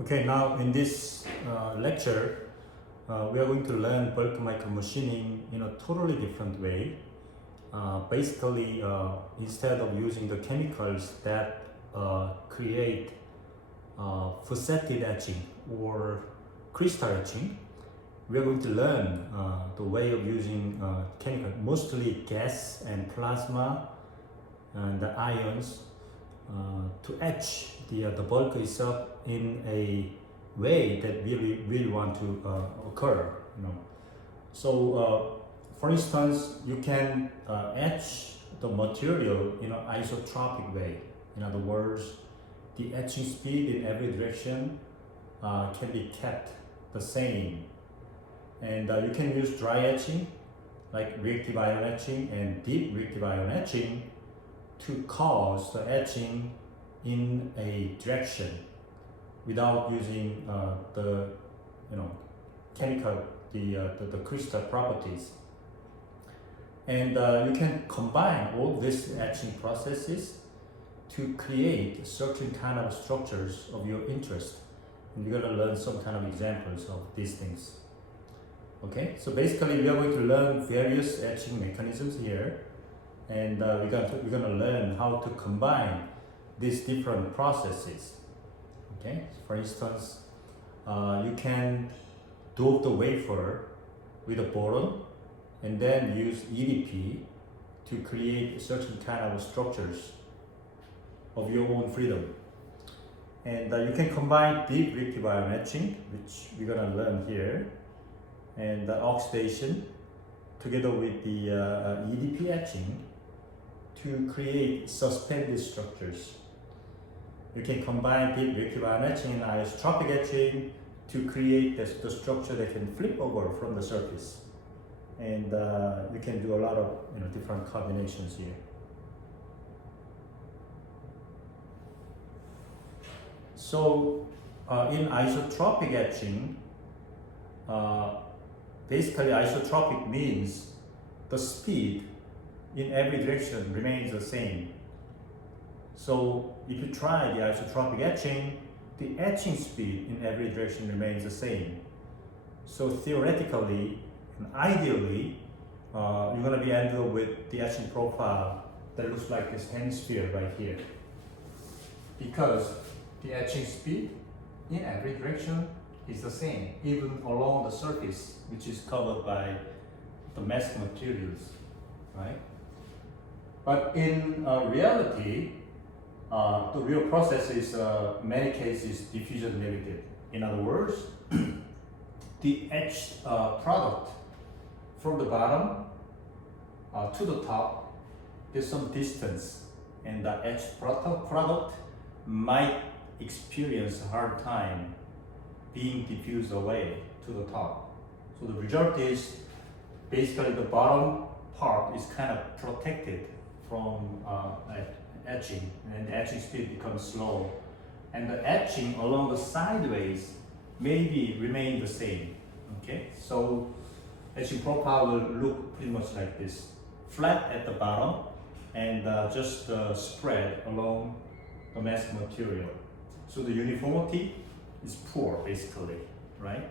Okay, now in this lecture, we are going to learn bulk micromachining in a totally different way. Basically, instead of using the chemicals that create facetted etching or crystal etching, we are going to learn the way of using chemical, mostly gas and plasma and the ions to etch the bulk itself in a way that we really want to occur. So, for instance, you can etch the material in an isotropic way. In other words, the etching speed in every direction can be kept the same, and you can use dry etching, like reactive ion etching and deep reactive ion etching, to cause the etching in a direction without using the chemical, the crystal properties. And you can combine all these etching processes to create certain kind of structures of your interest. And you're going to learn some kind of examples of these things. Okay, so basically we are going to learn various etching mechanisms here, and we're going to learn how to combine these different processes. Okay, so for instance, you can dope the wafer with a boron and then use EDP to create certain kind of structures of your own freedom. And you can combine deep reactive ion etching, which we're going to learn here, and oxidation together with the EDP etching to create suspended structures. You can combine deep reactive ion etching and isotropic etching to create the structure that can flip over from the surface. And you can do a lot of different combinations here. So in isotropic etching, basically isotropic means the speed in every direction remains the same. So if you try the isotropic etching, the etching speed in every direction remains the same. So theoretically and ideally, you're going to be ended up with the etching profile that looks like this hemisphere right here. Because the etching speed in every direction is the same, even along the surface, which is covered by the mask materials, right? But in reality, the real process is, in many cases, diffusion limited. In other words, the etched product from the bottom to the top, there's some distance, and the etched product might experience a hard time being diffused away to the top. So the result is basically the bottom part is kind of protected from etching, and the etching speed becomes slow, and the etching along the sideways maybe remain the same. Okay, so etching profile will look pretty much like this: flat at the bottom and just spread along the mask material. So the uniformity is poor, basically, right?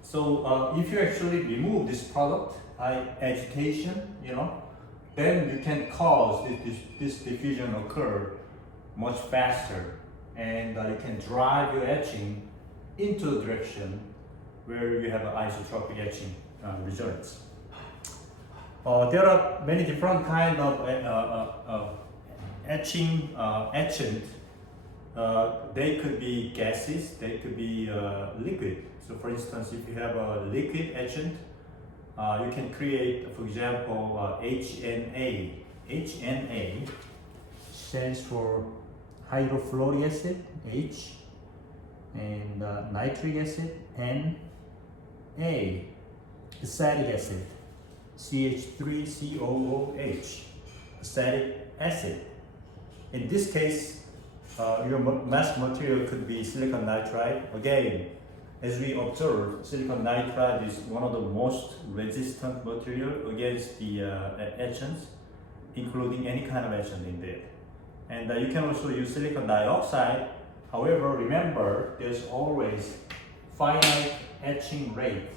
So if you actually remove this product by agitation, then you can cause this diffusion occur much faster, and you can drive your etching into the direction where you have an isotropic etching results. There are many different kind of etchant. They could be gases, they could be liquid. So for instance, if you have a liquid etchant, you can create, for example, HNA. HNA stands for hydrofluoric acid, H, and nitric acid, N, A, acetic acid, CH3COOH, acetic acid. In this case, your mask material could be silicon nitride. Again, as we observe, silicon nitride is one of the most resistant material against the etchants, including any kind of etchant in there. And you can also use silicon dioxide However, remember, there's always finite etching rate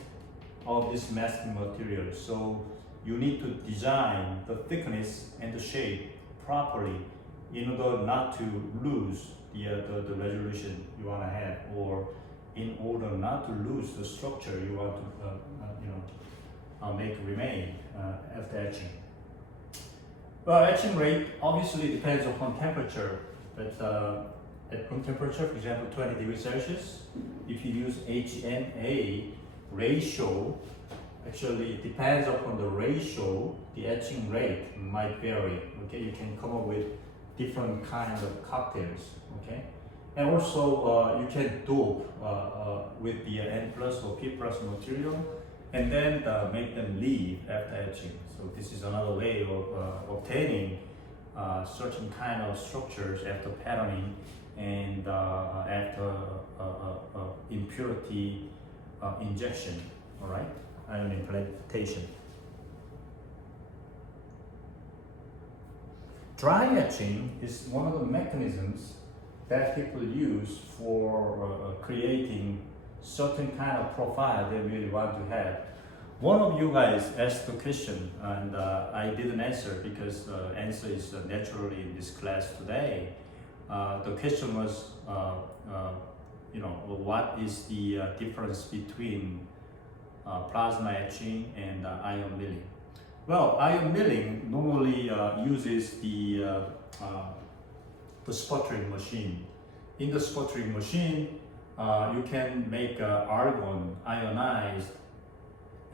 of this masking material. So you need to design the thickness and the shape properly in order not to lose the resolution you want to have, or in order not to lose the structure you want to make remain after etching. Well, etching rate obviously depends upon temperature, but at room temperature, for example, 20 degrees Celsius, if you use HNA ratio, actually it depends upon the ratio, the etching rate might vary. Okay, you can come up with different kinds of cocktails. Okay, and also you can dope with the N plus or P plus material, and then make them leave after etching. So this is another way of obtaining certain kind of structures after patterning and after impurity injection. All right, ion implantation. Dry etching is one of the mechanisms that people use for creating certain kind of profile they really want to have. One of you guys asked the question, and I didn't answer because the answer is naturally in this class today. The question was, what is the difference between plasma etching and ion milling? Well, ion milling normally uses the sputtering machine. In the sputtering machine, you can make argon ionized,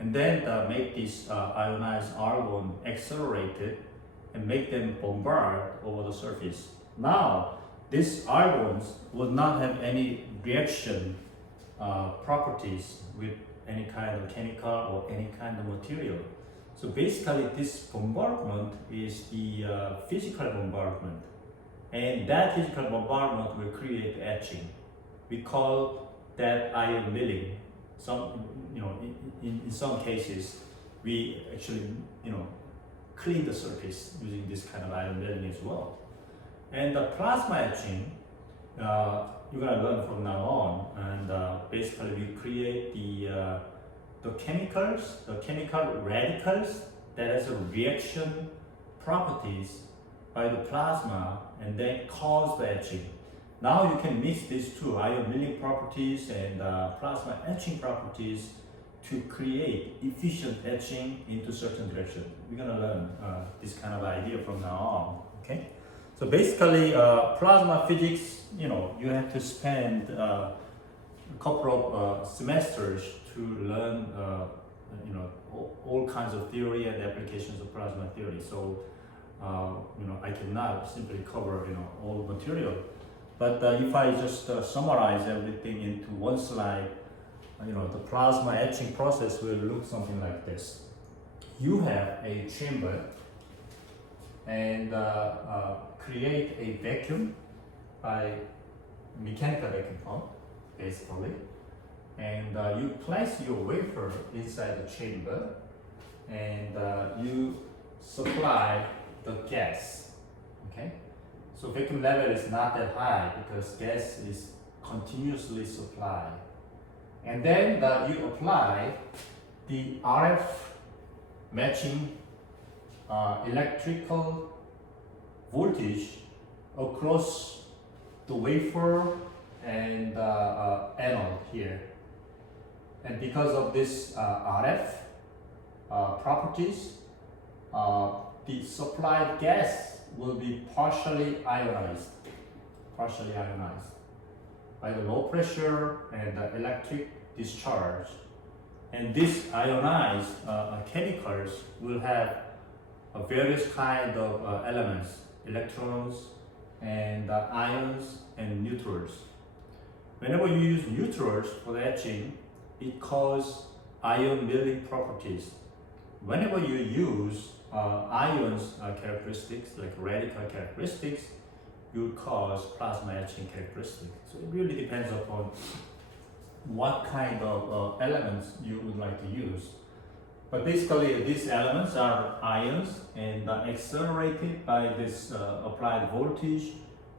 and then make this ionized argon accelerated and make them bombard over the surface. Now, these argons will not have any reaction properties with any kind of chemical or any kind of material. So basically, this bombardment is the physical bombardment, and that physical bombardment will create etching. We call that ion milling. In some cases, we actually clean the surface using this kind of ion milling as well. And the plasma etching, you're gonna learn from now on, and basically we create the chemicals, the chemical radicals that has a reaction properties by the plasma, and then cause the etching. Now you can mix these two, ion milling properties and plasma etching properties, to create efficient etching into certain direction. We're gonna learn this kind of idea from now on. Okay. So basically, plasma physics, you have to spend a couple of semesters to learn, all kinds of theory and applications of plasma theory. So, I cannot simply cover, all the material. But if I just summarize everything into one slide, the plasma etching process will look something like this. You have a chamber and create a vacuum by mechanical vacuum pump, basically. And you place your wafer inside the chamber, and you supply the gas. Okay? So vacuum level is not that high because gas is continuously supplied. And then you apply the RF matching electrical voltage across the wafer and anode here. And because of this RF properties, the supplied gas will be partially ionized by the low pressure and the electric discharge. And these ionized chemicals will have various kind of elements, electrons and ions and neutrals. Whenever you use neutrals for the etching, it causes ion milling properties. Whenever you use ions characteristics, like radical characteristics, you cause plasma etching characteristics. So it really depends upon what kind of elements you would like to use. But basically, these elements are ions and accelerated by this applied voltage,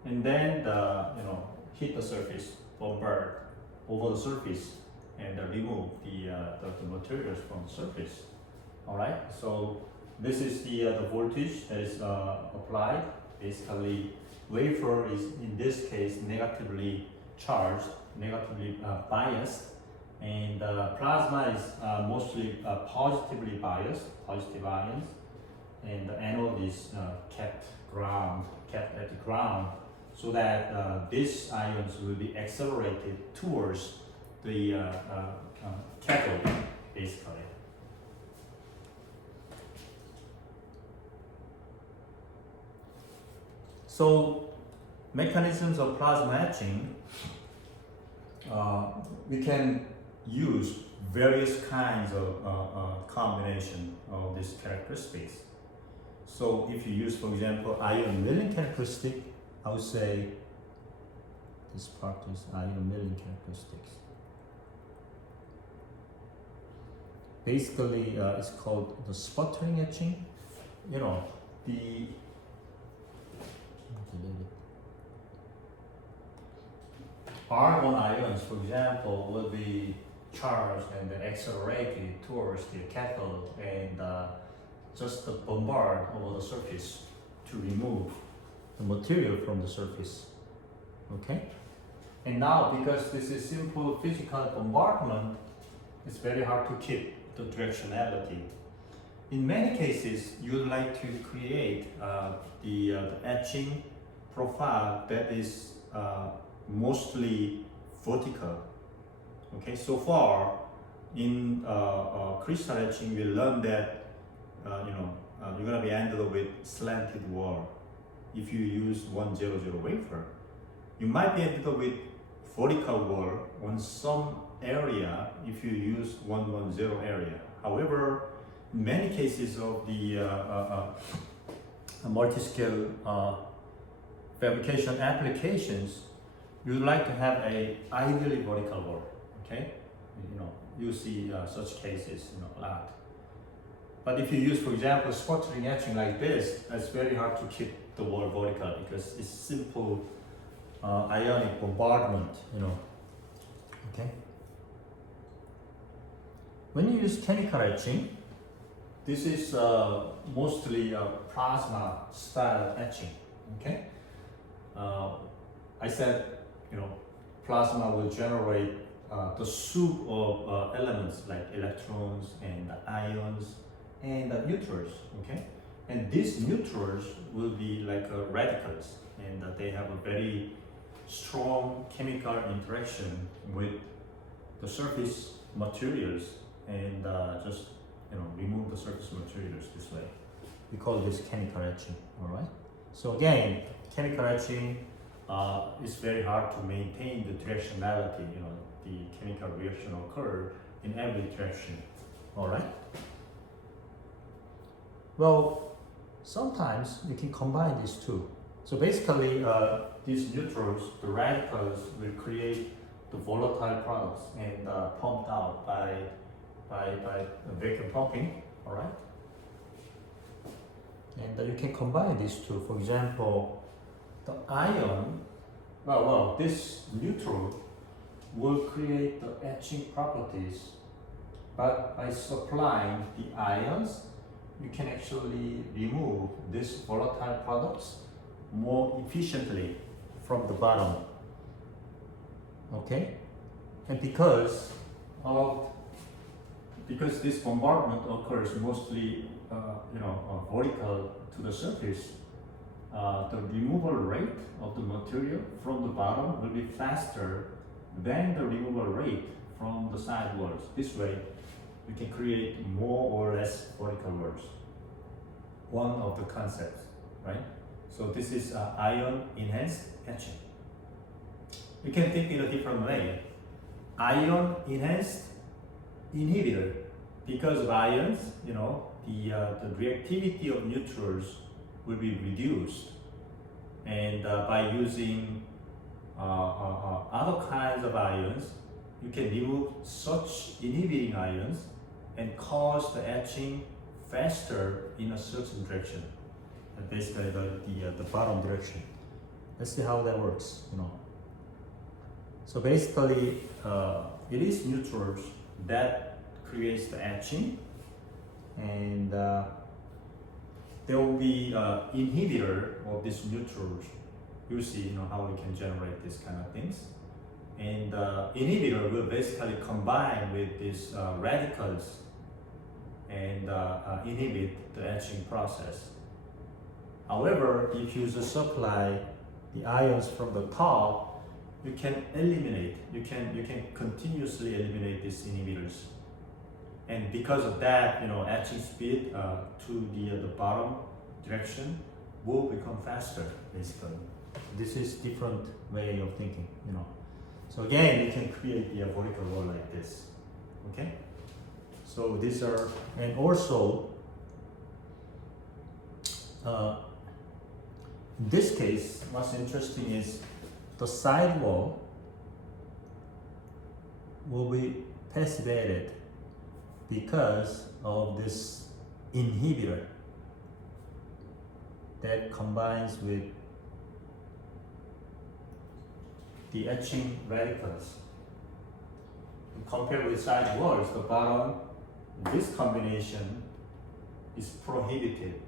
and then hit the surface, bombard over the surface, and remove the materials from the surface. All right. So this is the voltage that is applied. Basically, wafer is in this case negatively charged, negatively biased, and plasma is mostly positively biased, positive ions, and the anode is kept at the ground, so that these ions will be accelerated towards the cathode, basically. So, mechanisms of plasma etching, we can use various kinds of combination of these characteristics. So if you use, for example, ion milling characteristic, I would say this part is ion milling characteristics. Basically, it's called the sputtering etching. You know, the argon ions, for example, will be charged and then accelerated towards the cathode and just bombard over the surface to remove the material from the surface. Okay? And now, because this is simple physical bombardment, it's very hard to keep the directionality. In many cases, you would like to create the etching profile that is mostly vertical. Okay, so far in crystal etching, we learned that you're gonna be ended with slanted wall. If you use 100 wafer, you might be ended with vertical wall on some area if you use 110 area. However, in many cases of the multi-scale fabrication applications, you would like to have a ideally vertical wall. Okay, you see such cases a lot. But if you use, for example, sputtering etching like this, it's very hard to keep the wall vertical because it's simple ionic bombardment. Okay. When you use chemical etching, this is mostly plasma style etching. Okay. I said, plasma will generate the soup of elements like electrons and ions and neutrals. Okay. And these neutrals will be like radicals, and they have a very strong chemical interaction with the surface materials, and just remove the surface materials this way. We call this chemical etching. All right. So again, chemical etching is very hard to maintain the directionality. The chemical reaction occur in every direction. All right. Well, sometimes we can combine these two. So basically, these neutrals, the radicals, will create the volatile products and pumped out by vacuum pumping. All right. And you can combine these two. For example, the ion, this neutral will create the etching properties, but by supplying the ions, you can actually remove these volatile products more efficiently from the bottom. Okay, and because this bombardment occurs mostly vertical to the surface, the removal rate of the material from the bottom will be faster than the removal rate from the side walls. This way, we can create more or less vertical walls. One of the concepts, right? So this is ion enhanced etching. You can think in a different way. Ion enhanced inhibitor. Because of ions, the reactivity of neutrals will be reduced, and by using other kinds of ions, you can remove such inhibiting ions and cause the etching faster in a certain direction, and basically the bottom direction. Let's see how that works. So basically, it is neutrals that creates the etching, and there will be inhibitor of these neutrals. You see, how we can generate this kind of things. And inhibitor will basically combine with these radicals and inhibit the etching process. However, if you just supply the ions from the top, you can eliminate, you can continuously eliminate these inhibitors. And because of that, etching speed to the bottom direction will become faster, basically. This is different way of thinking, So again, you can create the vertical wall like this, okay? So these are, and also, in this case, what's interesting is the side wall will be passivated because of this inhibitor that combines with the etching radicals. Compared with side walls, the bottom, this combination is prohibited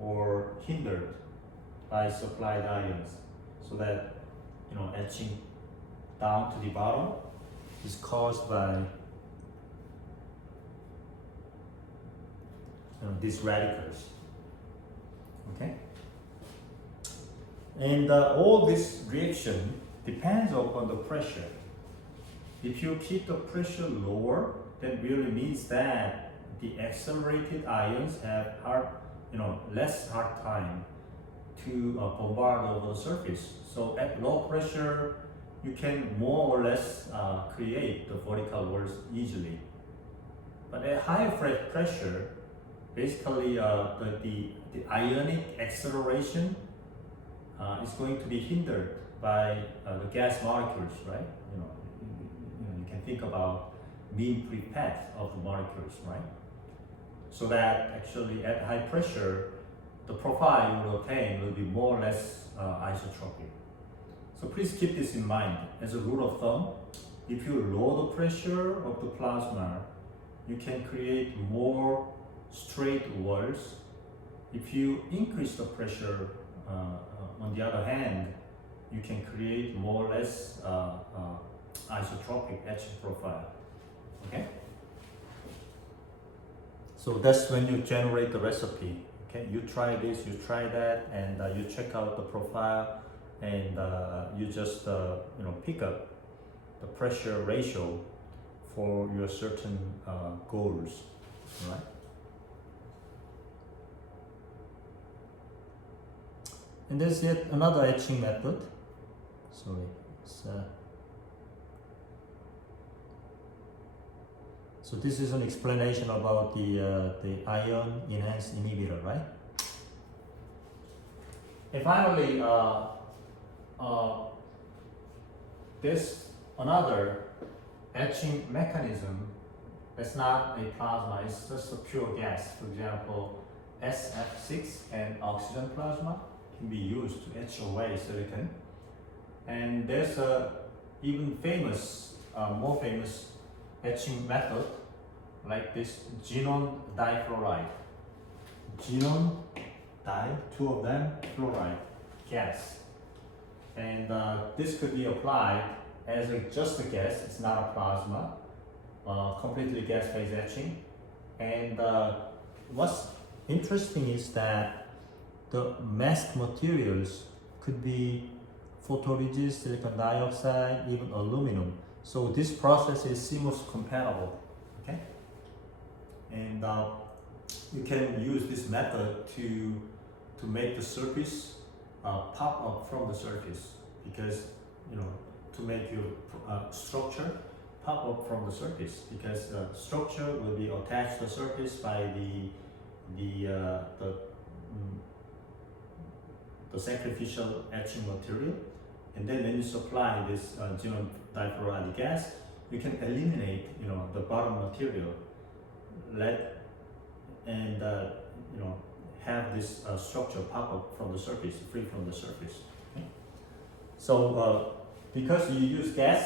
or hindered by supplied ions, so that etching down to the bottom is caused by these radicals. Okay, and all this reaction depends upon the pressure. If you keep the pressure lower, that really means that the accelerated ions have less hard time to bombard over the surface. So at low pressure, you can more or less create the vertical walls easily. But at higher pressure, basically the ionic acceleration is going to be hindered by the gas molecules, right? You can think about mean free path of the molecules, right? So that actually at high pressure, the profile you will obtain will be more or less isotropic. So please keep this in mind. As a rule of thumb, if you lower the pressure of the plasma, you can create more straight walls. If you increase the pressure, on the other hand, you can create more or less isotropic etching profile. Okay? So that's when you generate the recipe. Okay, you try this, you try that, and you check out the profile, and you just pick up the pressure ratio for your certain goals, right? And there's yet another etching method. Sorry, so this is an explanation about the ion enhanced inhibitor, right? And finally, there's another etching mechanism that's not a plasma, it's just a pure gas. For example, SF6 and oxygen plasma can be used to etch away silicon. And there's a even famous, more famous etching method like this xenon difluoride. Xenon di, two of them, fluoride, gas. And this could be applied as just a gas, it's not a plasma, completely gas phase etching. And what's interesting is that the mask materials could be photoresist, silicon dioxide, even aluminum. So this process is CMOS compatible, okay? And you can use this method to make the surface pop up from the surface, because to make your structure pop up from the surface, because structure will be attached to the surface by the sacrificial etching material. And then when you supply this xenon difluoride gas, you can eliminate the bottom material, have this structure pop up from the surface, free from the surface. Okay? So because you use gas,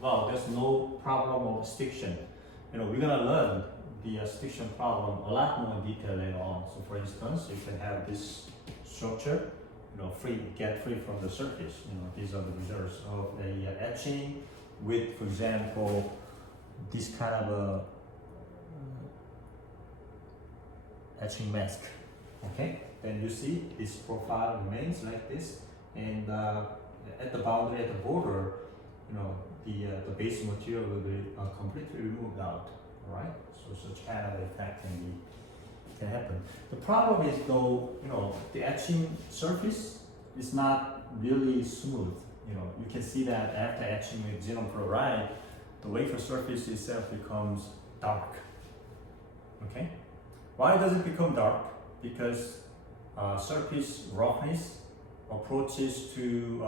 well, there's no problem of stiction. We're gonna learn the stiction problem a lot more in detail later on. So for instance, you can have this structure, get free from the surface. These are the results of a etching with, for example, this kind of a etching mask. Okay, then you see this profile remains like this, and at the boundary, at the border, the base material will be completely removed out. All right, so such kind of effect can happen. The problem is though, the etching surface is not really smooth. You can see that after etching with xenon fluoride, the wafer surface itself becomes dark. Okay, why does it become dark? Because surface roughness approaches to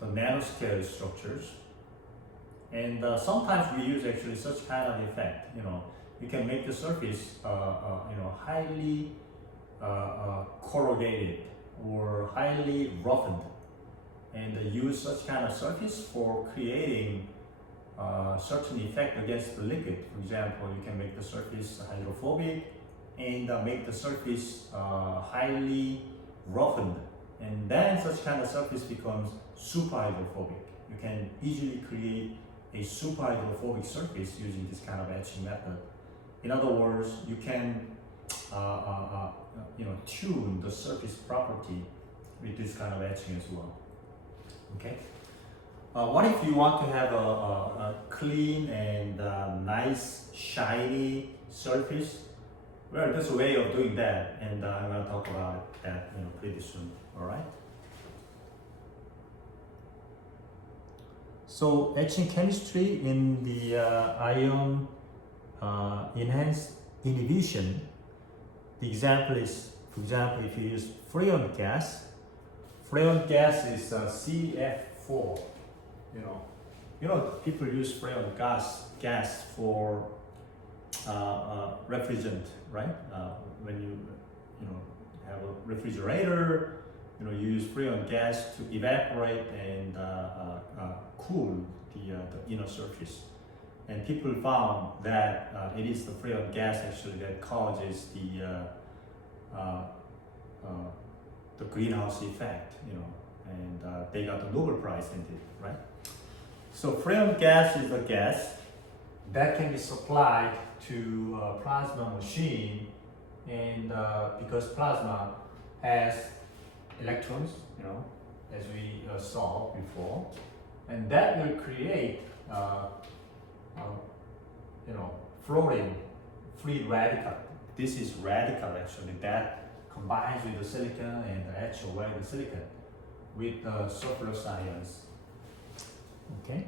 the nanoscale structures, and sometimes we use actually such kind of effect. You can make the surface highly corrugated or highly roughened, and use such kind of surface for creating certain effect against the liquid. For example, you can make the surface hydrophobic and make the surface highly roughened, and then such kind of surface becomes super hydrophobic. You can easily create a super hydrophobic surface using this kind of etching method. In other words, you can tune the surface property with this kind of etching as well. Okay. What if you want to have a clean and nice shiny surface? Well, there's a way of doing that, and I'm going to talk about that pretty soon. All right. So etching chemistry in the ion enhanced inhibition. The example is, for example, if you use freon gas is CF4. People use freon gas for refrigerant, right? When you have a refrigerator, you use freon gas to evaporate and cool the inner surface. And people found that it is the freon gas actually that causes the greenhouse effect, and they got the Nobel Prize in it, right? So freon gas is a gas that can be supplied to a plasma machine, and because plasma has electrons, as we saw before, and that will create fluorine free radical. This is radical actually that combines with the silicon and etch away the silicon with surplus ions. Okay,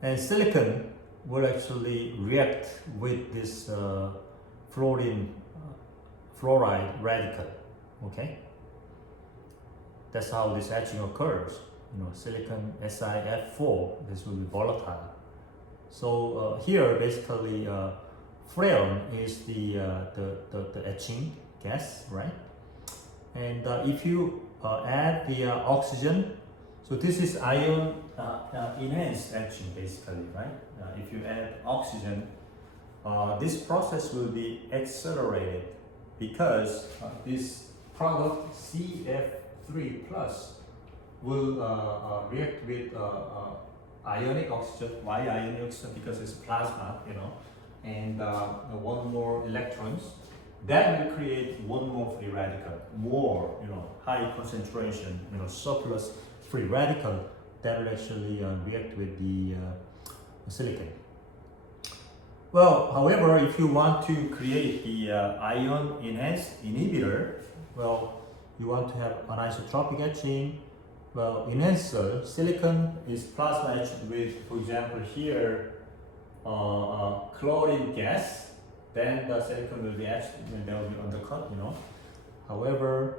and silicon will actually react with this fluoride radical. Okay, that's how this etching occurs. Silicon SiF4, this will be volatile. So here basically freon is the etching gas, right? And if you add the oxygen, so this is ion enhanced etching basically, right? If you add oxygen, this process will be accelerated because this product CF3 plus will react with ionic oxygen. Why ionic oxygen? Because it's plasma, and one more electrons. That will create one more free radical, more, high concentration, surplus free radical that will actually react with the silicon. Well, however, if you want to create the ion enhanced inhibitor, well, you want to have anisotropic etching. Well, enhancer silicon is plasma etched with, for example, here chlorine gas. Then the silicon will be etched and they will be undercut. However,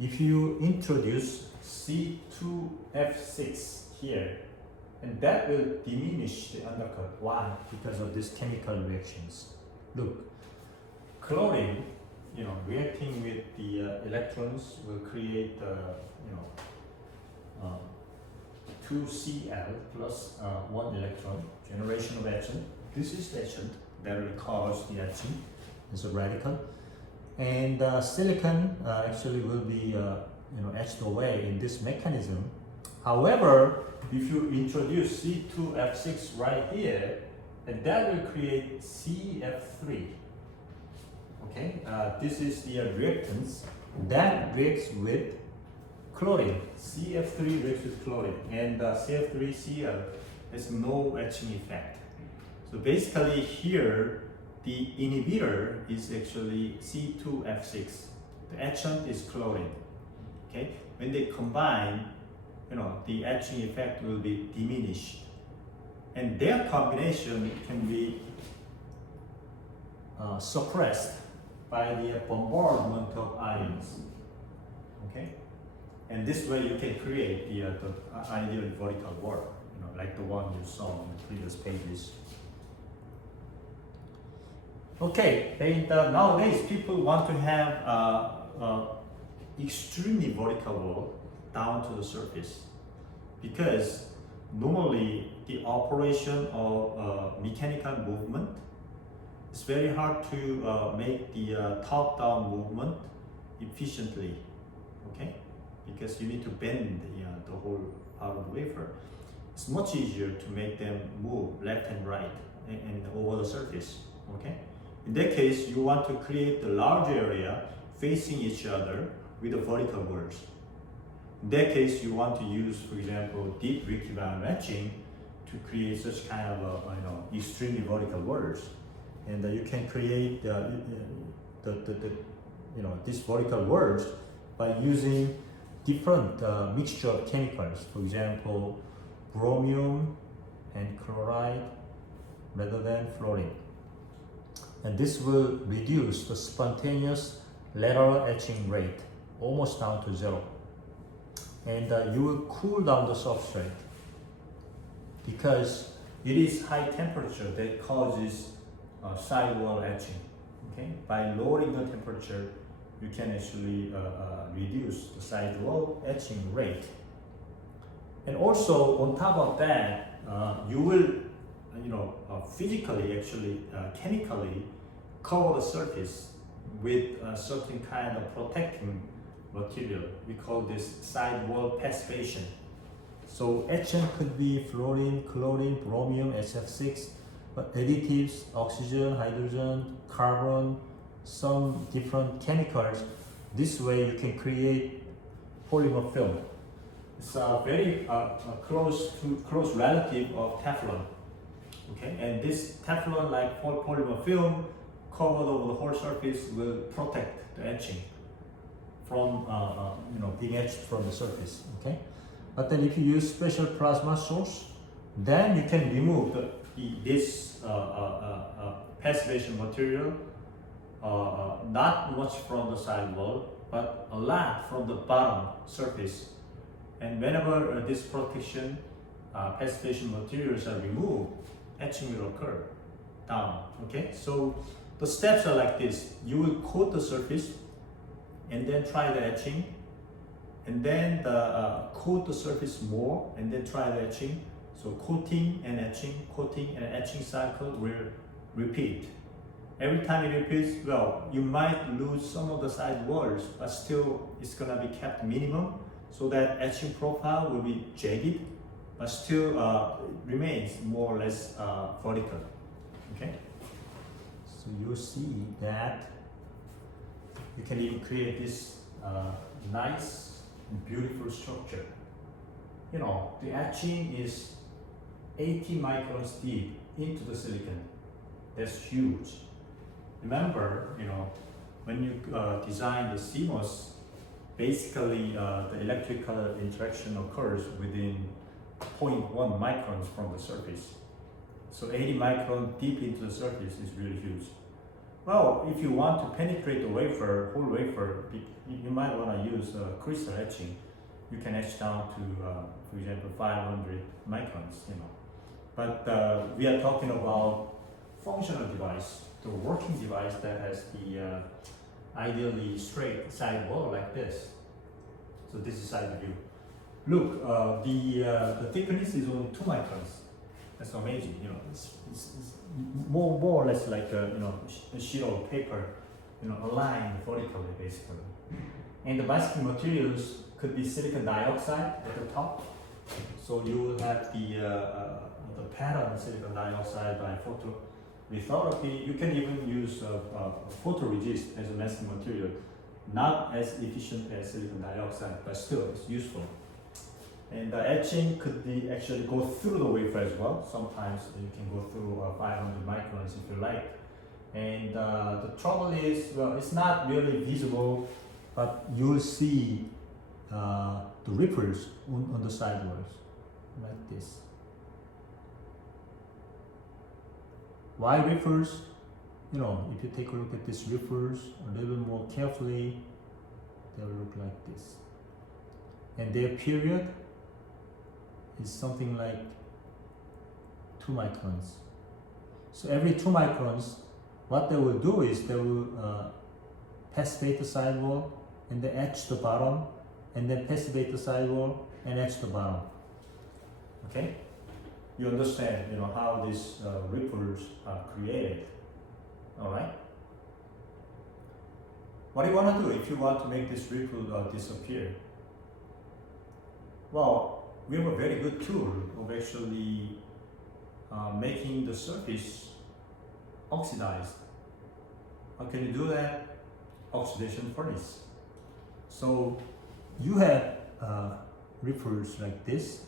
if you introduce C2F6 here, and that will diminish the undercut. Why? Because of these chemical reactions. Look, chlorine reacting with the electrons will create 2Cl plus 1 electron, generation of etchant. This is the etchant that will cause the etching. It's a radical. And silicon actually will be etched away in this mechanism. However, if you introduce C2F6 right here, and that will create CF3. Okay, this is the reactants that reacts with chlorine. CF3 reacts with chlorine, and CF3Cl has no etching effect. So basically here, the inhibitor is actually C2F6. The etchant is chlorine. Okay, when they combine, the etching effect will be diminished, and their combination can be suppressed by the bombardment of ions. Okay, and this way you can create the ideal vertical wall, like the one you saw in the previous pages. Okay, and nowadays people want to have extremely vertical wall down to the surface, because normally the operation of mechanical movement, it's very hard to make the top-down movement efficiently, okay? Because you need to bend the whole part of the wafer. It's much easier to make them move left and right and over the surface, okay? In that case, you want to create the large area facing each other with the vertical walls. In that case, you want to use, for example, deep liquid-ion etching to create such kind of extremely vertical walls, and you can create these vertical walls by using different mixture of chemicals. For example, bromium and chloride rather than fluorine, and this will reduce the spontaneous lateral etching rate almost down to 0. And you will cool down the substrate, because it is high temperature that causes sidewall etching. Okay, by lowering the temperature, you can actually reduce the sidewall etching rate. And also on top of that, you will physically, actually chemically cover the surface with a certain kind of protecting material. We call this sidewall passivation. So etchant could be fluorine, chlorine, bromium, SF6, but additives, oxygen, hydrogen, carbon, some different chemicals. This way you can create polymer film. It's a very close relative of Teflon. Okay, and this Teflon-like polymer film covered over the whole surface will protect the etching from being etched from the surface. Okay, but then if you use special plasma source, then you can remove this passivation material, not much from the sidewall, but a lot from the bottom surface. And whenever this protection passivation materials are removed, etching will occur down. Okay, so the steps are like this. You will coat the surface and then try the etching, and then coat the surface more and then try the etching. So coating and an etching cycle will repeat. Every time it repeats, well, you might lose some of the side walls, but still it's gonna be kept minimum, so that etching profile will be jagged, but still remains more or less vertical. Okay. So you see that you can even create this nice, beautiful structure. The etching is 80 microns deep into the silicon. That's huge. Remember, when you design the CMOS, basically the electrical interaction occurs within 0.1 microns from the surface. So 80 micron deep into the surface is really huge. Well, if you want to penetrate the wafer, whole wafer, you might want to use crystal etching. You can etch down to, for example, 500 microns. But we are talking about functional device, the working device that has the ideally straight sidewall like this. So this is side view. Look, the thickness is only 2 microns. That's amazing. You know, it's more or less like a sheet of paper, aligned vertically basically. And the masking materials could be silicon dioxide at the top. So you will have the pattern silicon dioxide by photolithography. You can even use photoresist as a masking material. Not as efficient as silicon dioxide, but still it's useful. And the etching could be actually go through the wafer as well. Sometimes you can go through 500 microns if you like. And the trouble is, well, it's not really visible, but you'll see the ripples on the sidewalls, like this. Why ripples? If you take a look at these ripples a little bit more carefully, they'll look like this. And their period is something like 2 microns. So every 2 microns, what they will do is they will passivate the sidewall and then etch the bottom, and then passivate the sidewall and etch the bottom. Okay? You understand, how these ripples are created. All right. What do you want to do if you want to make this ripple disappear? Well, we have a very good tool of actually making the surface oxidized. How can you do that? Oxidation furnace. So you have ripples like this.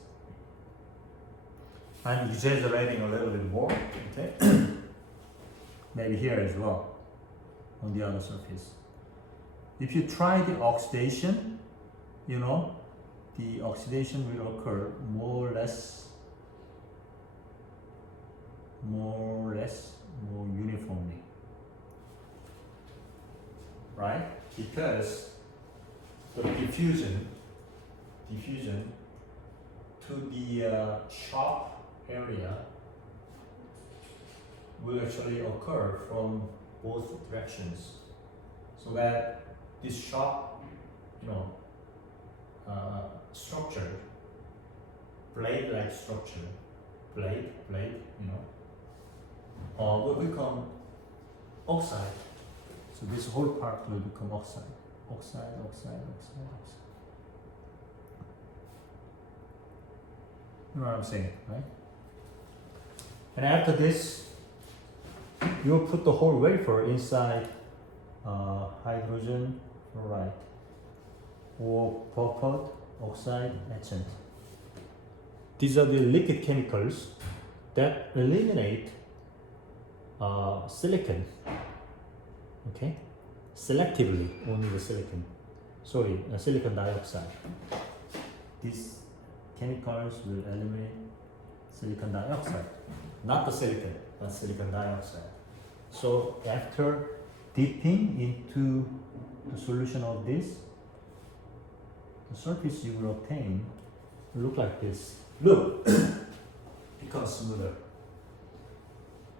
I'm exaggerating a little bit more. Okay. Maybe here as well, on the other surface. If you try the oxidation, the oxidation will occur more uniformly, right? Because the diffusion to the sharp area will actually occur from both directions, so that this sharp, structure, blade-like structure, will become oxide. So this whole part will become oxide. You know what I'm saying, right? And after this, you'll put the whole wafer inside hydrogen fluoride or purple oxide etchant. These are the liquid chemicals that eliminate silicon. Okay, selectively only the silicon. Silicon dioxide. These chemicals will eliminate silicon dioxide, not the silicon, but silicon dioxide. So after dipping into the solution of this, the surface you will obtain will look like this. Look, becomes smoother.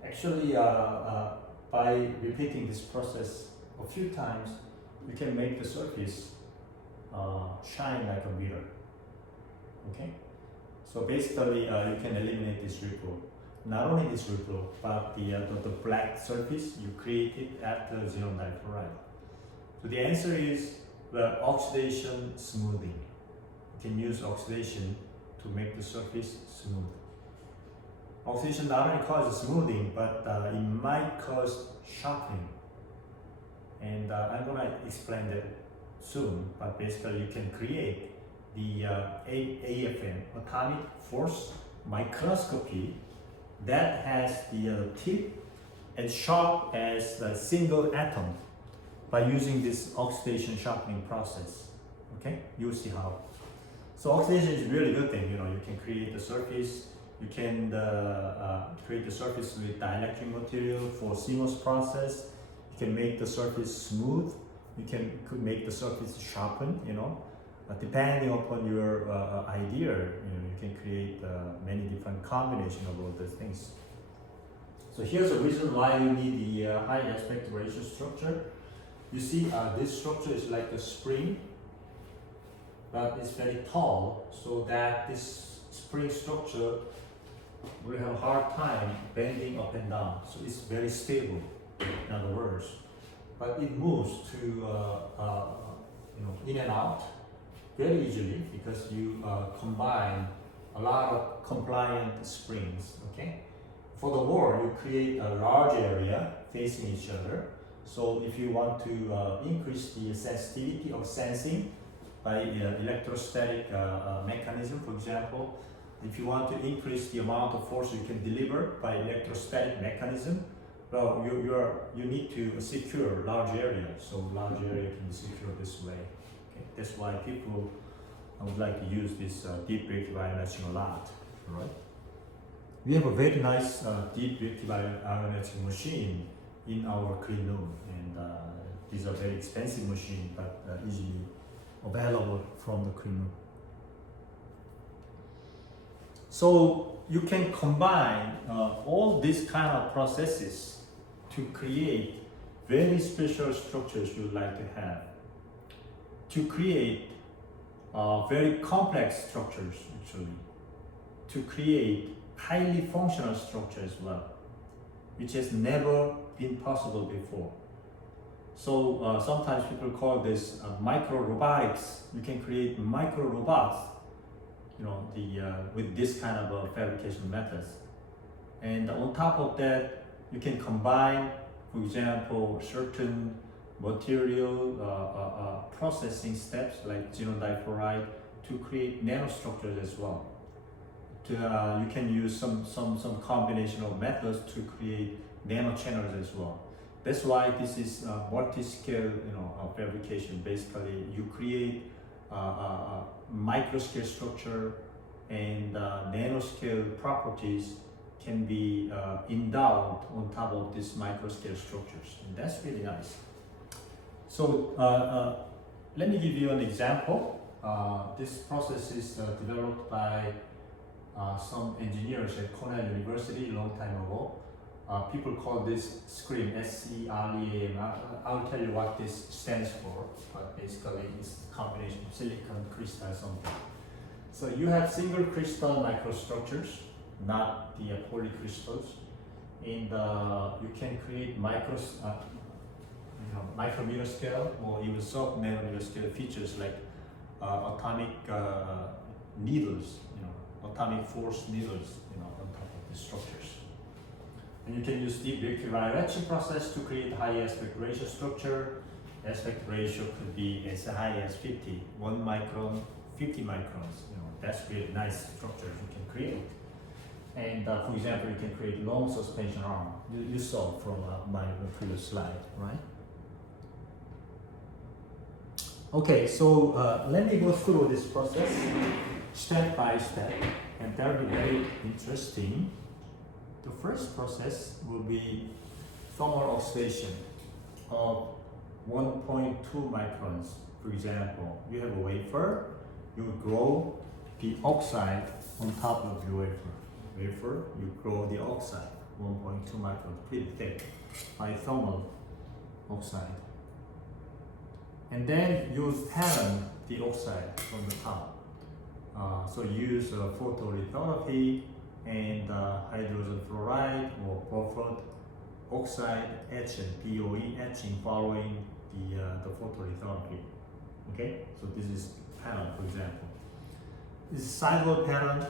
Actually, by repeating this process a few times, you can make the surface shine like a mirror. Okay, so basically you can eliminate this ripple. Not only this ripple, but the black surface you created after xenon difluoride. So the answer is, well, oxidation smoothing. You can use oxidation to make the surface smooth. Oxidation not only causes smoothing, but it might cause sharpening. And I'm gonna explain that soon, but basically you can create the AFM, atomic force microscopy, that has the tip as sharp as a single atom by using this oxidation sharpening process. Okay, you'll see how. So oxidation is a really good thing. You can create the surface. You can create the surface with dielectric material for CMOS process. You can make the surface smooth. You could make the surface sharpen. Depending upon your idea, you can create many different combinations of all those things. So here's a reason why you need the high aspect ratio structure. You see, this structure is like a spring, but it's very tall, so that this spring structure will have a hard time bending up and down. So it's very stable, in other words. But it moves to in and out very easily because you combine a lot of compliant springs. Okay. For the wall, you create a large area facing each other. So if you want to increase the sensitivity of sensing by electrostatic mechanism, for example, if you want to increase the amount of force you can deliver by electrostatic mechanism, well, you need to secure large area. So large area can be secured this way. Okay? That's why people would like to use this deep reactive ion etching a lot. Right? We have a very nice deep reactive ion etching machine in our clean room, and these are very expensive machine, but easily available from the clean room. So you can combine all these kind of processes to create very special structures you'd like to have, to create very complex structures actually, to create highly functional structure as well, which has never been possible before. So sometimes people call this micro robotics. You can create micro robots, with this kind of fabrication methods. And on top of that, you can combine, for example, certain material processing steps like xenon difluoride to create nanostructures as well. You can use some combination of methods to create nanochannels as well. That's why this is multi-scale, fabrication. Basically, you create microscale structure and nanoscale properties can be endowed on top of these microscale structures, and that's really nice. So let me give you an example. This process is developed by some engineers at Cornell University a long time ago. People call this SCREAM, S-C-R-E-A-M. I'll tell you what this stands for, but basically it's a combination of silicon, crystal, something. So you have single crystal microstructures, not the polycrystals, and you can create micrometer scale or even sub-nanometer scale features like atomic needles, atomic force needles, on top of the structures. And you can use deep reactive ion etching process to create high aspect ratio structure. Aspect ratio could be as high as 50, 1 micron, 50 microns. That's really nice structures you can create. And for example, you can create long suspension arm. You saw from my previous slide, right? Okay, so let me go through this process step by step, and that will be very interesting. The first process will be thermal oxidation of 1.2 microns. For example, you have a wafer, you grow the oxide on top of your wafer. You grow the oxide 1.2 microns, pretty thick, by thermal oxide. And then you pattern the oxide from the top. So use photolithography and hydrogen fluoride or buffered oxide etching, POE etching, following the photolithography. Okay, so this is pattern, for example. This is sideward pattern.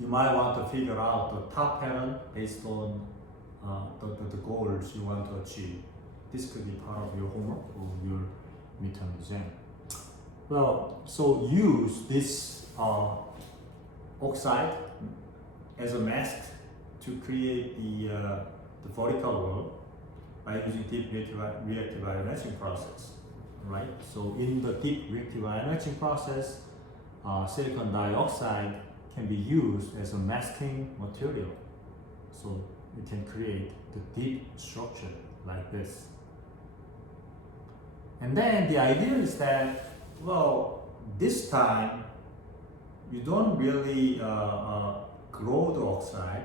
You might want to figure out the top pattern based on the goals you want to achieve. This could be part of your homework or your midterm exam. Well, so use this oxide as a mask to create the vertical wall by using deep reactive ion etching process, right? So in the deep reactive ion etching process, silicon dioxide can be used as a masking material. So you can create the deep structure like this. And then the idea is that, well, this time you don't really grow the oxide,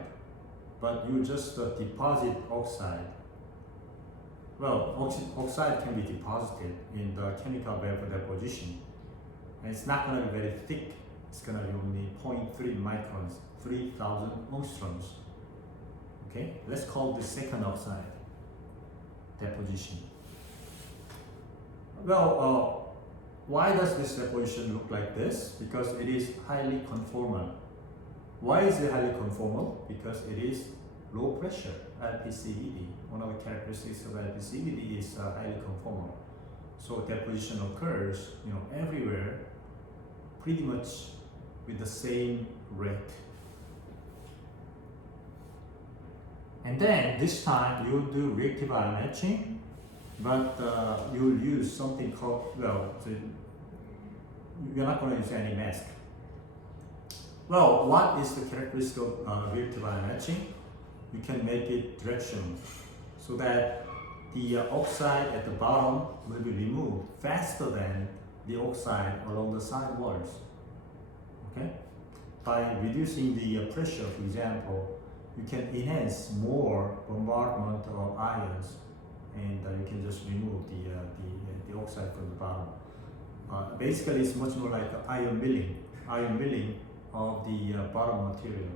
but you just deposit oxide Well, oxide can be deposited in the chemical vapor deposition, and it's not going to be very thick. It's going to be only 0.3 microns, 3,000 angstroms. Okay, let's call this second oxide deposition. Well, why does this deposition look like this? Because it is highly conformal. Why is it highly conformal? Because it is low pressure, LPCVD. One of the characteristics of LPCVD is highly conformal. So deposition occurs, everywhere, pretty much with the same rate. And then this time you'll do reactive ion etching, but you'll use something called, you're not going to use any mask. Well, what is the characteristic of reactive ion etching? You can make it directional so that the oxide at the bottom will be removed faster than the oxide along the side walls. Okay? By reducing the pressure, for example, you can enhance more bombardment of ions, and you can just remove the oxide from the bottom. Basically, it's much more like ion milling of the bottom material.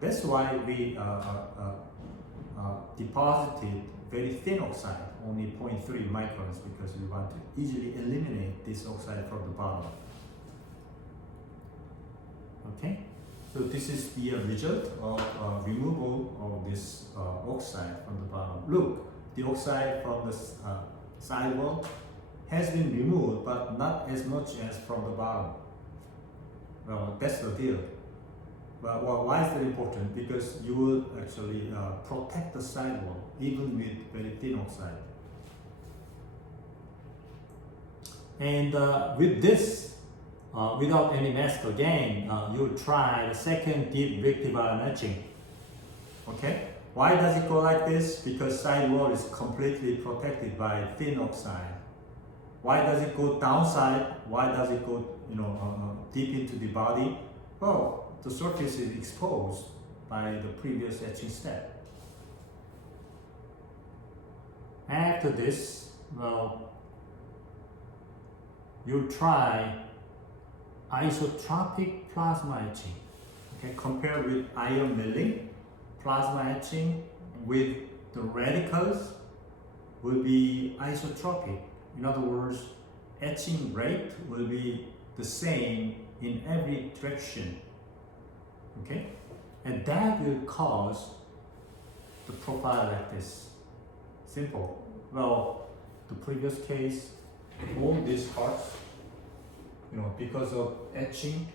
That's why we deposited very thin oxide, only 0.3 microns, because we want to easily eliminate this oxide from the bottom. Okay, so this is the result of removal of this oxide from the bottom. Look, the oxide from the sidewall has been removed, but not as much as from the bottom. Well, that's the deal. Well, why is that important? Because you will actually protect the sidewall even with very thin oxide. And with this, without any mask again, you'll try the second deep reactive ion etching. Okay? Why does it go like this? Because sidewall is completely protected by thin oxide. Why does it go downside? Why does it go deep into the body? Well, the surface is exposed by the previous etching step. After this, you'll try isotropic plasma etching. Okay, compare with ion milling, plasma etching with the radicals will be isotropic. In other words, etching rate will be the same in every direction. Okay, and that will cause the profile like this. Simple. Well, the previous case, all these parts, because of etching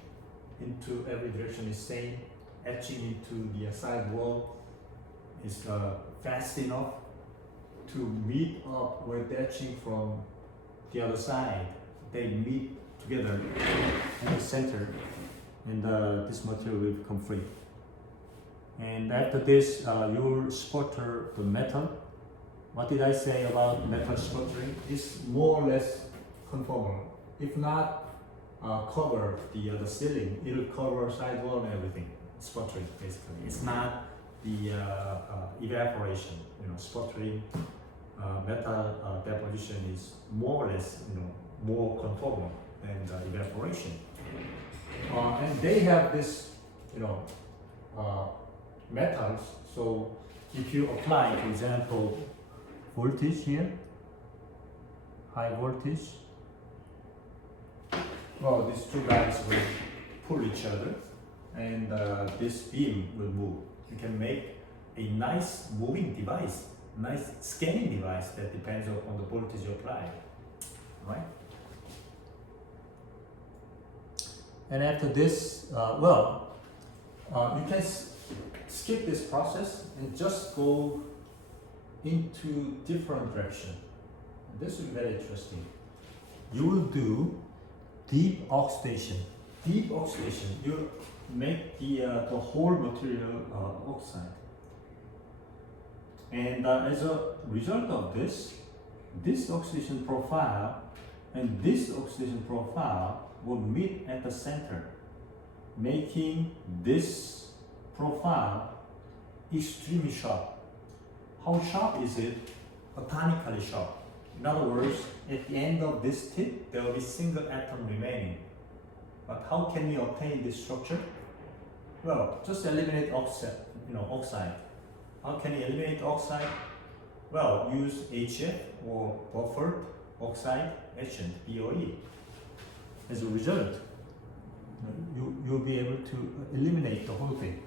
into every direction is same, etching into the side wall is fast enough to meet up with etching from the other side. They meet together in the center, and this material will become free. And after this, you'll sputter the metal. What did I say about metal sputtering? It's more or less conformal. If not cover the ceiling, it'll cover sidewall and everything. Sputtering, basically. It's not the evaporation. Sputtering metal deposition is more or less more conformal than the evaporation. And they have this metals. So if you apply, for example, voltage here, high voltage, well, these two lines will pull each other, and this beam will move. You can make a nice moving device, nice scanning device that depends on the voltage you apply, right? And after this, you can skip this process and just go into different direction. This will be very interesting. You will do deep oxidation. Deep oxidation, you make the whole material oxide. And as a result of this oxidation profile and this oxidation profile will meet at the center, making this profile extremely sharp. How sharp is it? atomically sharp. In other words, at the end of this tip, there will be single atom remaining. But how can we obtain this structure? Well, just eliminate oxide. How can you eliminate oxide? Well, use HF or buffered oxide etchant, BOE. As a result, you'll be able to eliminate the whole thing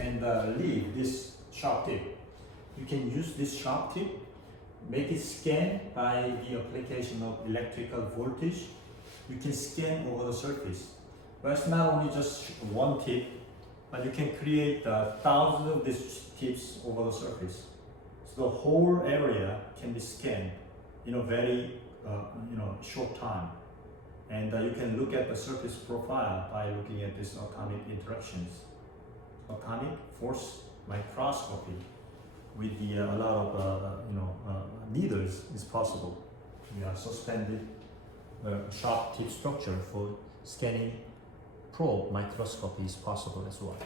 and leave this sharp tip. You can use this sharp tip, make it scan by the application of electrical voltage. You can scan over the surface. But it's not only just one tip, but you can create thousands of these tips over the surface. So the whole area can be scanned in a very short time. And you can look at the surface profile by looking at these atomic interactions. Atomic force microscopy with a lot of needles is possible. We are suspended sharp tip structure for scanning probe microscopy is possible as well.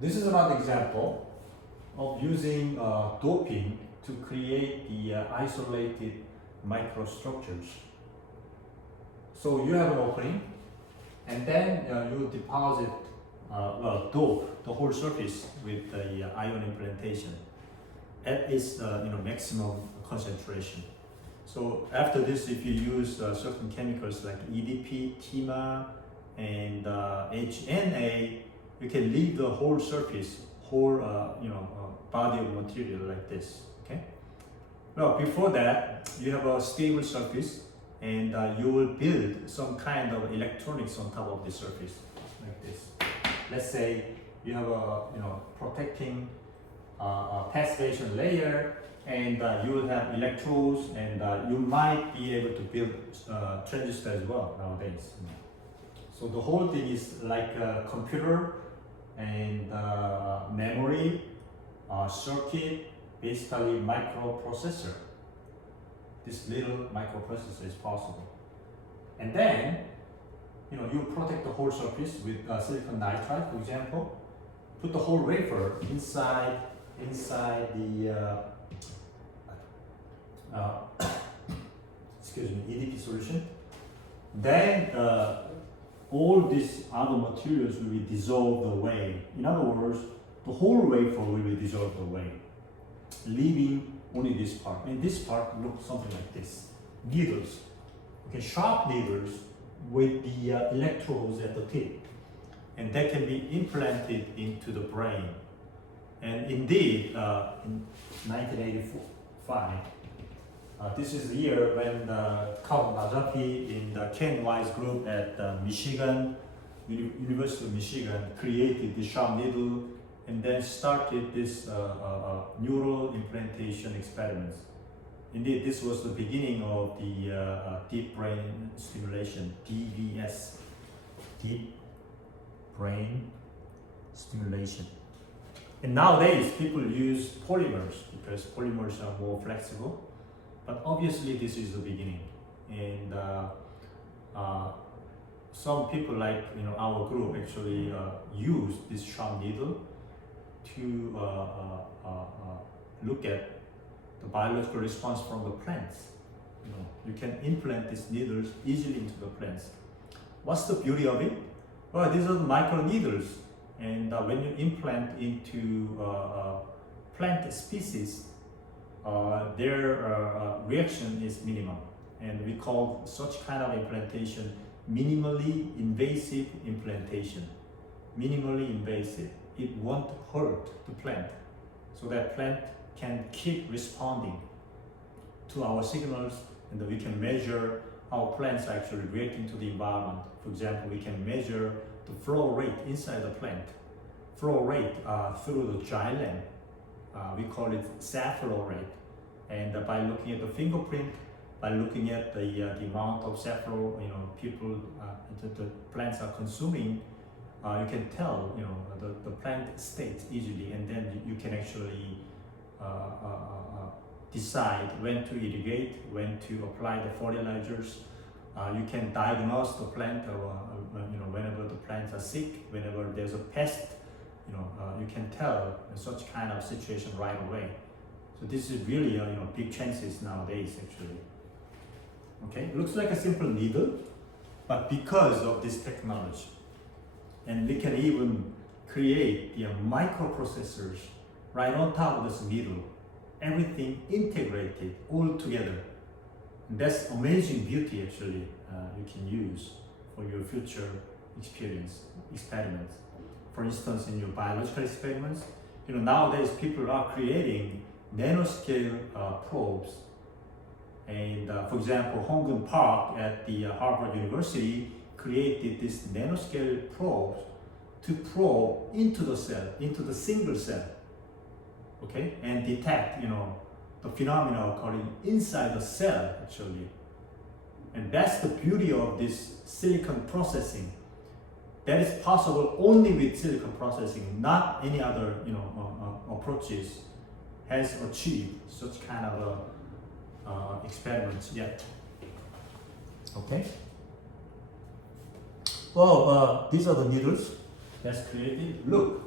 This is another example of using doping to create the isolated microstructures. So you have an opening, and then you deposit, dope the whole surface with the ion implantation at its maximum concentration. So after this, if you use certain chemicals like EDP, TIMA, and HNA, you can leave the whole surface, whole body of material like this. Okay. Well, before that, you have a stable surface, and you will build some kind of electronics on top of the surface like this. Let's say you have a protecting passivation layer, and you will have electrodes, and you might be able to build transistor as well nowadays. So the whole thing is like a computer and memory, circuit, basically microprocessor. This little microprocessor is possible. And then, you protect the whole surface with silicon nitride, for example. Put the whole wafer inside the EDP solution. Then all these other materials will be dissolved away. In other words, the whole wafer will be dissolved away, leaving only this part. And this part looks something like this. Needles. Okay, sharp needles with the electrodes at the tip. And that can be implanted into the brain. And indeed, in 1985, this is the year when Count Najafi in the Ken Wise group at Michigan, University of Michigan, created the sharp needle and then started this neural implantation experiments. Indeed, this was the beginning of the deep brain stimulation, DBS, deep brain stimulation. And nowadays, people use polymers because polymers are more flexible. But obviously, this is the beginning. And some people like our group actually use this sharp needle to look at the biological response from the plants. You can implant these needles easily into the plants. What's the beauty of it? Well, these are the micro needles, and when you implant into plant species, their reaction is minimum, and we call such kind of implantation minimally invasive implantation. Minimally invasive. It won't hurt the plant, so that plant can keep responding to our signals, and we can measure how plants are actually reacting to the environment. For example, we can measure the flow rate inside the plant, flow rate through the xylem. We call it sap flow rate, and by looking at the fingerprint, by looking at the amount of sap flow the plants are consuming, you can tell the plant state easily, and then you can actually decide when to irrigate, when to apply the fertilizers. You can diagnose the plant, whenever the plants are sick, whenever there's a pest, you can tell such kind of situation right away. So this is really big chances nowadays actually. Okay, looks like a simple needle, but because of this technology, and we can even create the microprocessors right on top of this needle, everything integrated all together. And that's amazing beauty actually you can use for your future experiments. For instance, in your biological experiments, nowadays people are creating nanoscale probes. And for example, Honggen Park at the Harvard University created this nanoscale probes to probe into the cell, into the single cell, okay, and detect, the phenomena occurring inside the cell actually. And that's the beauty of this silicon processing. That is possible only with silicon processing, not any other, approaches has achieved such kind of experiments yet. Okay. Well, these are the needles that's created. Look,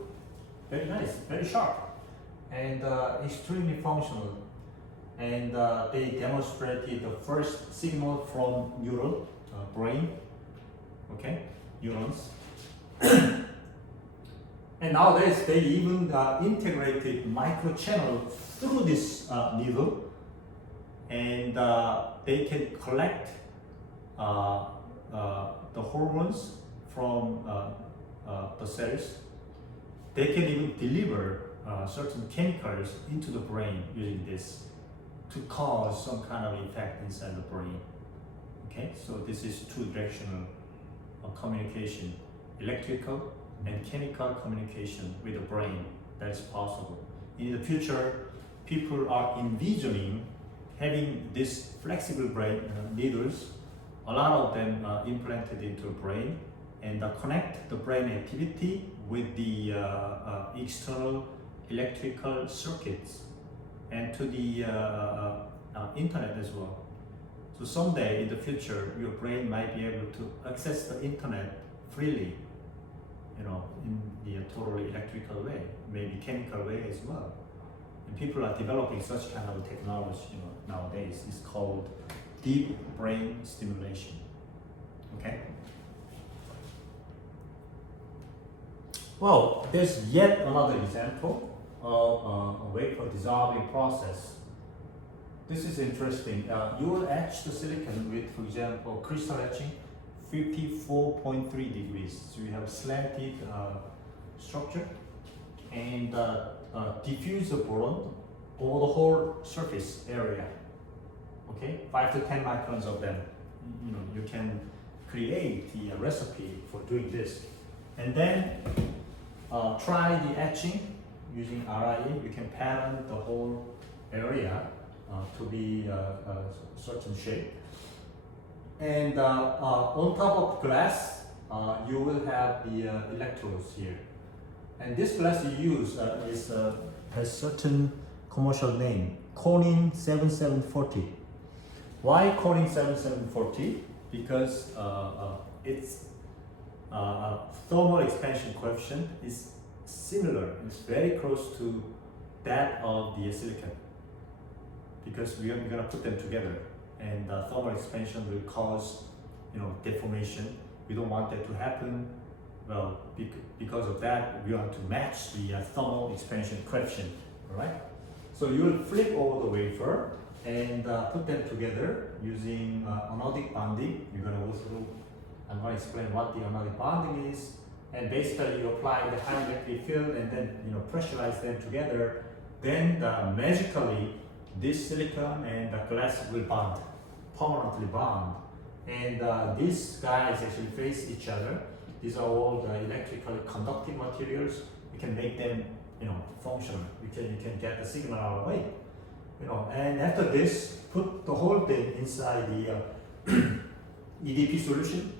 very nice, very sharp, and extremely functional. And they demonstrated the first signal from neural brain, okay, neurons. And nowadays they even integrated microchannel through this needle, and they can collect the hormones from the cells. They can even deliver certain chemicals into the brain using this to cause some kind of effect inside the brain. Okay, so this is two-directional communication, electrical and chemical communication with the brain that is possible. In the future, people are envisioning having these flexible brain needles, a lot of them implanted into the brain, and connect the brain activity with the external electrical circuits and to the internet as well. So someday in the future, your brain might be able to access the internet freely, in the totally electrical way, maybe chemical way as well. And people are developing such kind of technology, nowadays. It's called deep brain stimulation. Okay. Well, there's yet another example of a wafer dissolving process. This is interesting. You will etch the silicon with, for example, crystal etching, 54.3 degrees. So you have slanted structure, and diffuse the boron over the whole surface area. Okay, 5 to 10 microns of them. You can create the recipe for doing this, and then try the etching using RIE. You can pattern the whole area to be a certain shape. And on top of the glass, you will have the electrodes here. And this glass you use has certain commercial name, Corning 7740. Why Corning 7740? Because its thermal expansion coefficient is similar. It's very close to that of the silicon. Because we are going to put them together, and thermal expansion will cause, deformation. We don't want that to happen. Well, because of that, we want to match the thermal expansion coefficient. All right. So you will flip over the wafer and put them together using anodic bonding. You're going to go through. I'm going to explain what the anodic bonding is, and basically you apply the high electric field and then pressurize them together. Then magically, this silicon and the glass will bond, permanently bond. And these guys actually face each other. These are all the electrically conductive materials. You can make them, functional. You can get the signal out of the way. And after this, put the whole thing inside the EDP solution.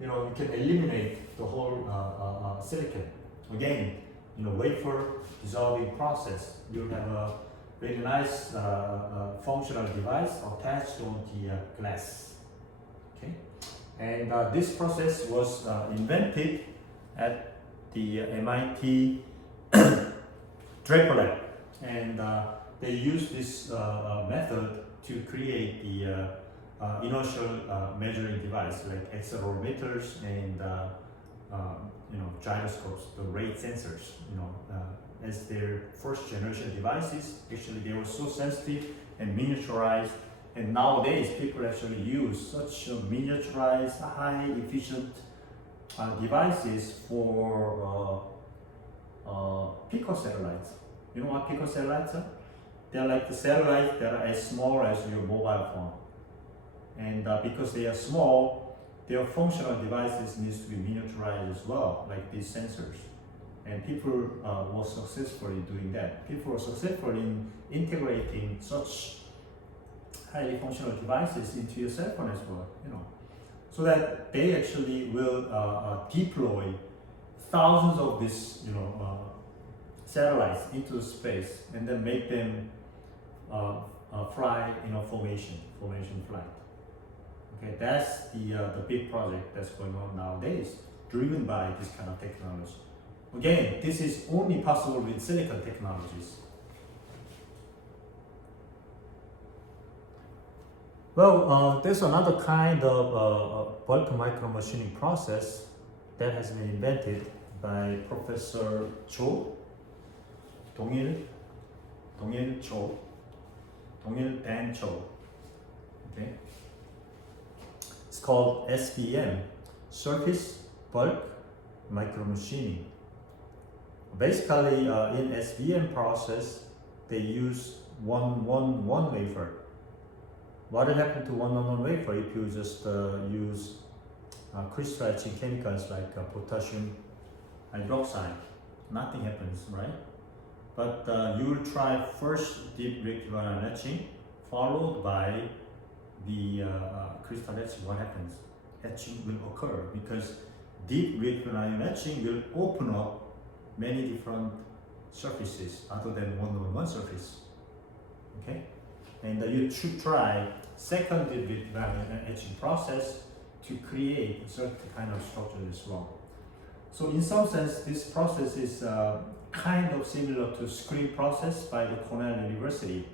You can eliminate the whole silicon. Again, wafer dissolving process. You have a very nice functional device attached on the glass. Okay, and this process was invented at the MIT Draper Lab, and they use this method to create the inertial measuring device like accelerometers and gyroscopes, the rate sensors. As their first generation devices, actually they were so sensitive and miniaturized. And nowadays, people actually use such miniaturized, high efficient devices for picosatellites. You know what picosatellites are? They're like the satellites that are as small as your mobile phone. And because they are small, their functional devices needs to be miniaturized as well, like these sensors. And people were successful in doing that. People were successful in integrating such highly functional devices into your cell phone as well, so that they actually will deploy thousands of these, satellites into space and then make them fly in a formation flight. Okay, that's the big project that's going on nowadays, driven by this kind of technology. Again, this is only possible with silicon technologies. Well, there's another kind of bulk micromachining process that has been invented by Professor Cho, Dong-il Dan Cho. Okay, it's called SBM, Surface Bulk Micromachining. Basically, in SBM process, they use one wafer. What will happen to one wafer if you just use crystal etching chemicals like potassium hydroxide? Nothing happens, right? But you will try first deep rectifier ion etching, followed by the crystal etching. What happens? Etching will occur because deep rectifier ion etching will open up many different surfaces other than one surface. Okay, and you should try second deep rectifier ion etching process to create a certain kind of structure as well. So in some sense, this process is kind of similar to screen process by the Cornell University,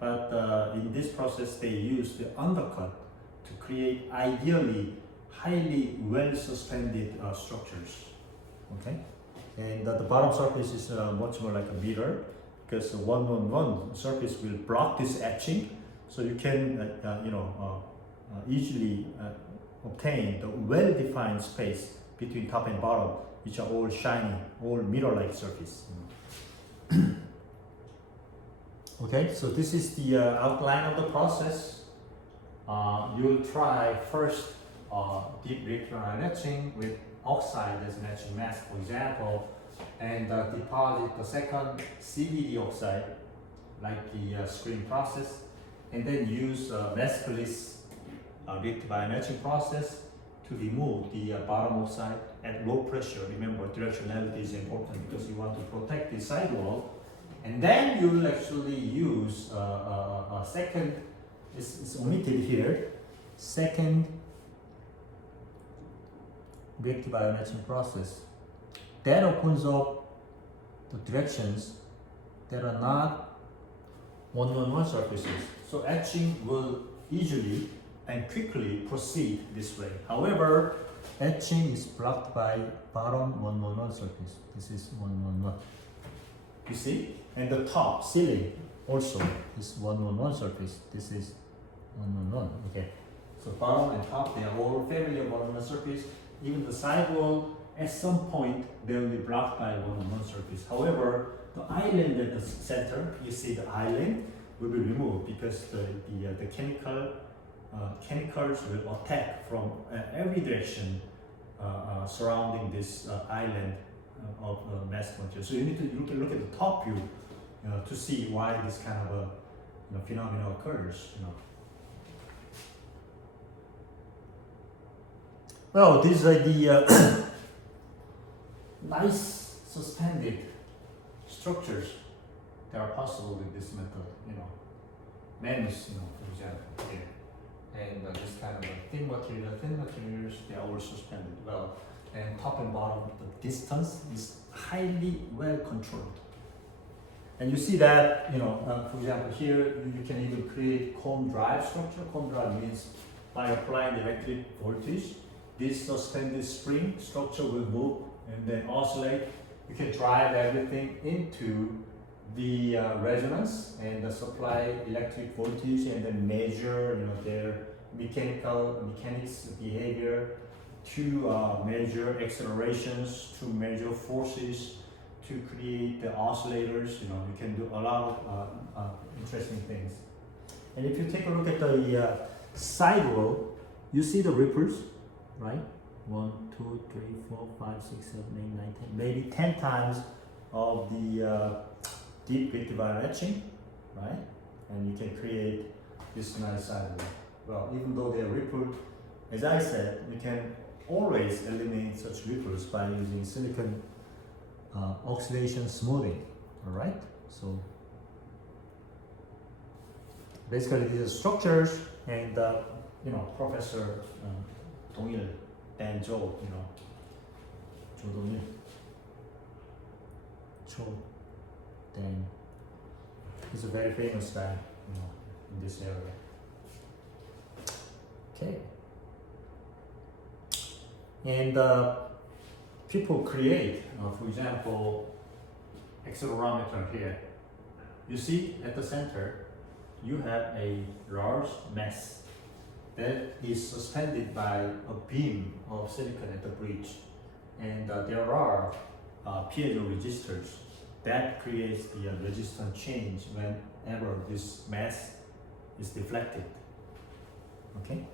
but in this process they use the undercut to create ideally highly well suspended structures. Okay, and the bottom surface is much more like a mirror because one surface will block this etching, so you can easily obtain the well-defined space between top and bottom, which are all shiny, all mirror-like surface. Okay, so this is the outline of the process. You'll try first deep rectifier ion etching with oxide as an etching mask, for example, and deposit the second CVD oxide, like the screen process, and then use maskless rectifier ion etching process to remove the bottom oxide at low pressure. Remember, directionality is important because you want to protect the sidewall. And then you will actually use a second, it's omitted here, second rectifier ion etching process. That opens up the directions that are not one surfaces. So etching will easily and quickly proceed this way. However, etching is blocked by bottom 111 surface. This is 111. You see? And the top ceiling also is 111 surface. This is 111. Okay. So bottom and top, they are all family of 111 surface. Even the sidewall, at some point, they will be blocked by 111 surface. However, the island at the center, you see the island will be removed because the chemicals will attack from every direction surrounding this island of mask material. So you need to look at the top view to see why this kind of a phenomenon occurs. Well, these are the nice suspended structures that are possible with this method. MEMS, for example, here. And this kind of thin materials, they are all suspended well. And top and bottom, the distance is highly well controlled. And you see that, for example, here you can even create cone drive structure. Cone drive means by applying the electric voltage, this suspended spring structure will move and then oscillate. You can drive everything into the resonance and supply electric voltage and then measure, their mechanics behavior, to measure accelerations, to measure forces, to create the oscillators. You can do a lot of interesting things. And if you take a look at the side row, you see the ripples, right? 1, 2, 3, 4, 5, 6, 7, 8, 9, 10, maybe 10 times of the deep rectifier etching, right? And you can create this nice side row. Well, even though they're rippled, as I said, you can always eliminate such ripples by using silicon oxidation smoothing. All right, so basically these are structures, and Professor 동일, Dan Zhou, 조동일, Dan, he's a very famous guy, in this area. Okay, and people create, for example, accelerometer here. You see at the center, you have a large mass that is suspended by a beam of silicon at the bridge, and there are piezo resistors that creates the resistance change whenever this mass is deflected. Okay.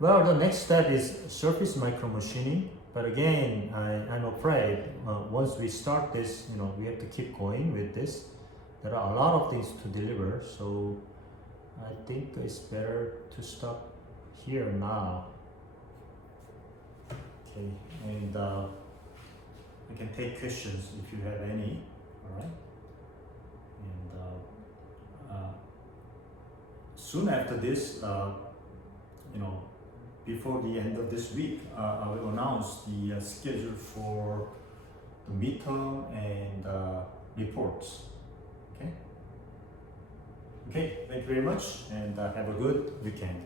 Well, the next step is surface micromachining, but again, I'm afraid once we start this, we have to keep going with this. There are a lot of things to deliver, so I think it's better to stop here now. Okay, and we can take questions if you have any. All right, and soon after this, before the end of this week, I will announce the schedule for the midterm and reports. Okay. Okay. Thank you very much, and have a good weekend.